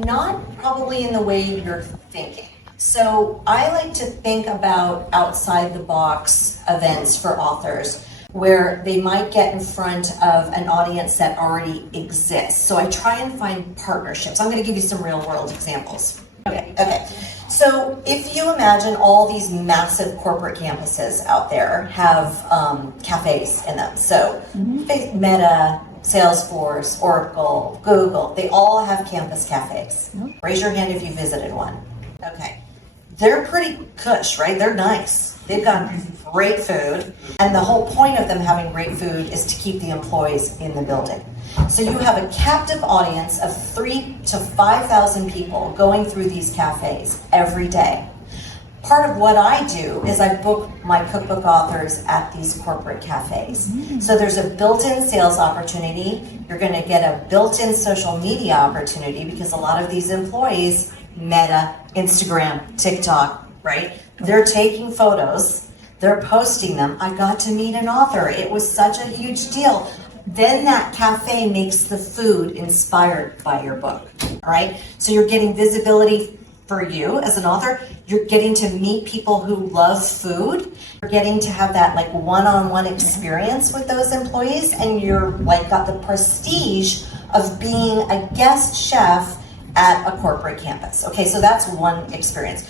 not probably in the way you're thinking. So I like to think about outside the box events for authors where they might get in front of an audience that already exists. So I try and find partnerships. I'm going to give you some real world examples. Okay. So if you imagine all these massive corporate campuses out there have cafes in them. So Meta, Salesforce, Oracle, Google, they all have campus cafes. Raise your hand if you visited one. Okay. They're pretty cush, right? They're nice. They've got great food. And the whole point of them having great food is to keep the employees in the building. So you have a captive audience of 3,000 to 5,000 people going through these cafes every day. Part of what I do is I book my cookbook authors at these corporate cafes. So there's a built-in sales opportunity. You're going to get a built-in social media opportunity because a lot of these employees, Meta, Instagram, TikTok, right? They're taking photos, they're posting them. I got to meet an author. It was such a huge deal. Then that cafe makes the food inspired by your book, all right? So you're getting visibility for you as an author. You're getting to meet people who love food. You're getting to have that like one-on-one experience with those employees, and you're like got the prestige of being a guest chef at a corporate campus. Okay, so that's one experience.